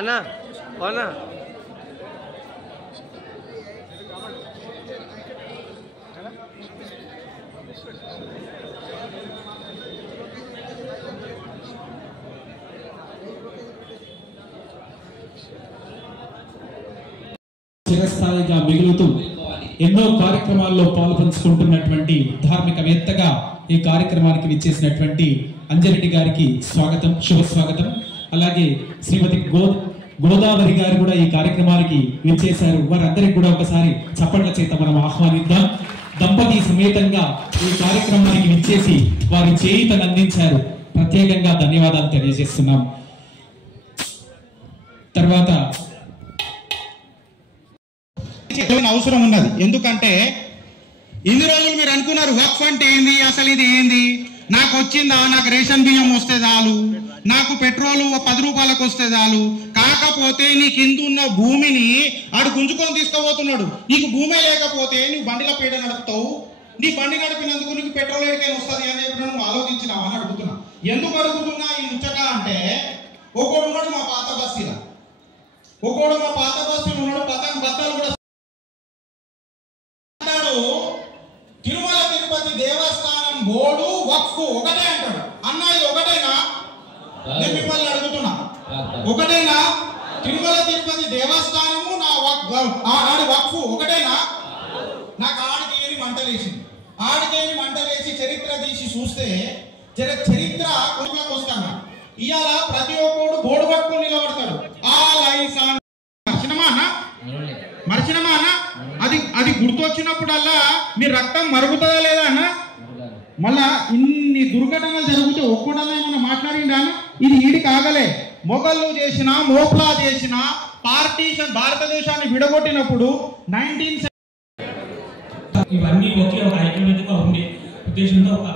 అన్నా అవునా చిరస్థాయిగా మిగులుతూ ఎన్నో కార్యక్రమాల్లో పాల్పంచుకుంటున్నటువంటి ధార్మికవేత్తగా ఈ కార్యక్రమానికి విచ్చేసినటువంటి అంజరెడ్డి గారికి స్వాగతం, శుభ స్వాగతం. అలాగే శ్రీమతి గోదావరి గారు కూడా ఈ కార్యక్రమానికి విచ్చేశారు. వారందరికీ కూడా ఒకసారి చప్పట్ల చేత మనం ఆహ్వానిద్దాం. దంపతి సమేతంగా ఈ కార్యక్రమానికి విచ్చేసి వారి చేయూతను అందించారు. ప్రత్యేకంగా ధన్యవాదాలు తెలియజేస్తున్నాం. తర్వాత అవసరం ఉన్నది. ఎందుకంటే ఇన్ని రోజులు మీరు అనుకున్నారు వక్ఫ్ అంటే ఏంది, అసలు ఇది ఏంది, నాకు వచ్చిందా, నాకు రేషన్ బియ్యం వస్తే చాలు, నాకు పెట్రోల్ 10 రూపాయలకు వస్తే చాలు. కాకపోతే నీకు ఇందున్న భూమిని ఆడు గుంజుకొని తీసుకుపోతున్నాడు. నీకు భూమే లేకపోతే నీకు బండిలో పీడ నడుపుతావు. నీ బండి నడిపినందుకు నీకు పెట్రోల్ ఎక్కడికైనా వస్తుంది అని చెప్పి నువ్వు ఆలోచించినావు అని అడుగుతున్నా. ఎందుకు అడుగుతున్నా ఈ ముచ్చట అంటే, ఒకడు ఉన్నాడు మా పాత బస్తీలో, ఒకడు మా పాత బస్తీలో ఉన్నాడు. బత్తాలు కూడా తిరుమల తిరుపతి దేవస్థానం బోర్డు వక్ఫ్ ఒకటే అంటాడు. అన్న ఇది ఒకటేనా? నేను మిమ్మల్ని అడుగుతున్నా, ఒకటేనా? తిరుమల తిరుపతి దేవస్థానము నా ఆడి వక్ఫ్ ఒకటేనా? నాకు ఆడికేమి మంటలేసింది. ఆడికేమి మంటలేసి చరిత్ర తీసి చూస్తే చరిత్ర కొనుక్లోకి వస్తాను. ఇవాళ ప్రతి ఒక్కడు బోర్డు పట్టుకొని నిలబడతాడు. మర్చినమా అన్న? అది గుర్తొచ్చినప్పుడల్లా మీ రక్తం మరుగుతుందా లేదా అన్న? మళ్ళా ఇన్ని దుర్ఘటనలు జరిగితే ఒక్కడన్నా ఏమన్నా మాట్లాడిండా? ఇది ఈడికి ఆగలే. మొఘళ్ళు చేసిన, మోఫ్లా చేసిన, పార్టీషన్ భారతదేశాన్ని విడగొట్టినప్పుడు 19 ఇవన్నీ ఒకే ఒక ఐక్యవేదికగా ఉండే ఉద్దేశంతో ఒక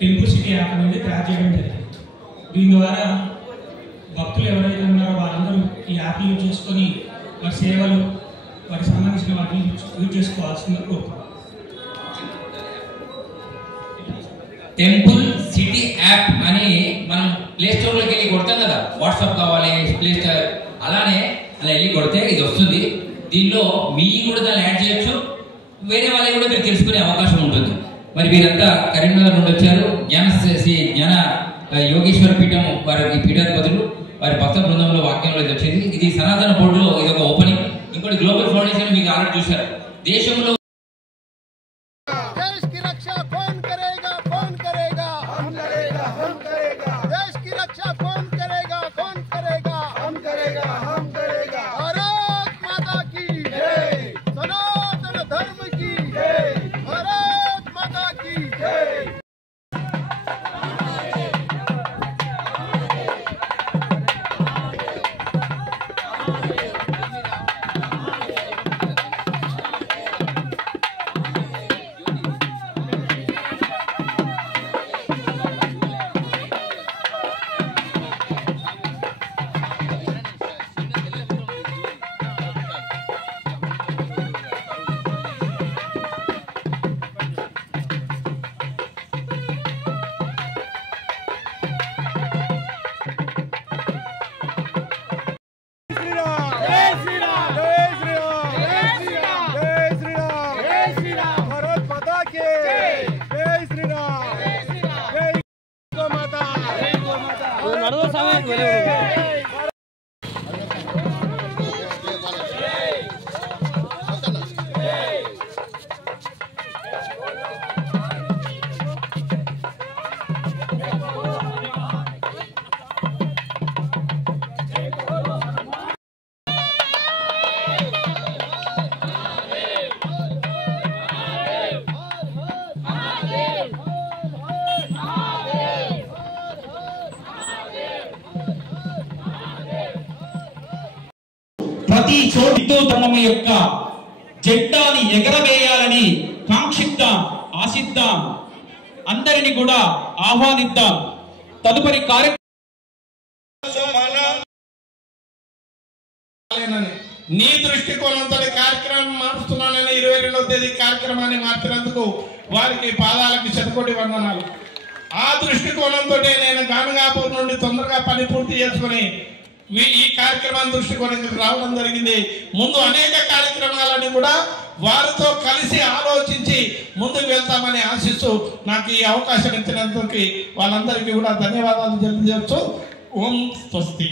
టెంపుల్ సిటీ యాప్ అనేది తయారు చేయడం జరిగింది. దీని ద్వారా భక్తులు ఎవరైతే ఉన్నారో వాళ్ళందరూ ఈ యాప్ యూజ్ చేసుకొని వారి సేవలు, వారికి సంబంధించిన వాటిని యూజ్ చేసుకోవాల్సిందిగా కోరుతున్నాం. టెంపుల్ సిటీ యాప్ అని మనం ప్లే స్టోర్లోకి వెళ్ళి కొడతాం కదా, వాట్సాప్ కావాలి ప్లే స్టోర్, అలానే అలా వెళ్ళి కొడితే ఇది వస్తుంది. దీనిలో మీ కూడా దాన్ని యాడ్ చేయొచ్చు, వేరే వాళ్ళకి కూడా మీరు తెలుసుకునే అవకాశం ఉంటుంది. మరి వీరంతా కరీంనగర్ నుండి వచ్చారు. జ్ఞాన యోగేశ్వర పీఠం వారి పీఠాధిపతులు, వారి భక్త బృందంలో వాక్యంలో ఇది వచ్చేది. ఇది సనాతన బోర్డులో ఇది ఒక ఓపెనింగ్. ఇంకోటి గ్లోబల్ ఫౌండేషన్ మీకు ఆల్రెడీ చూశారు. దేశంలో ప్రతి చోటు హిందూ ధర్మం యొక్క జెండాని ఎగరవేయాలని కాంక్షిద్దాం, ఆశిద్దాం, అందరినీ కూడా ఆహ్వానిద్దాం. తదుపరి కార్యక్రమం నీ దృష్టికోణంతో కార్యక్రమం మార్చుతున్నానని 22వ తేదీ కార్యక్రమాన్ని మార్చినందుకు వారికి పాదాలకు శతకోటి వందనాలు. ఆ దృష్టికోణంతో నేను గానగాపూర్ నుండి తొందరగా పని పూర్తి చేసుకుని ఈ కార్యక్రమాన్ని దృష్టికోణంగా రావడం జరిగింది. ముందు అనేక కార్యక్రమాలని కూడా వారితో కలిసి ఆలోచించి ముందుకు వెళ్తామని ఆశిస్తూ నాకు ఈ అవకాశం ఇచ్చినందుకు వాళ్ళందరికీ కూడా ధన్యవాదాలు తెలియజేస్తూ ఓం స్వస్తి.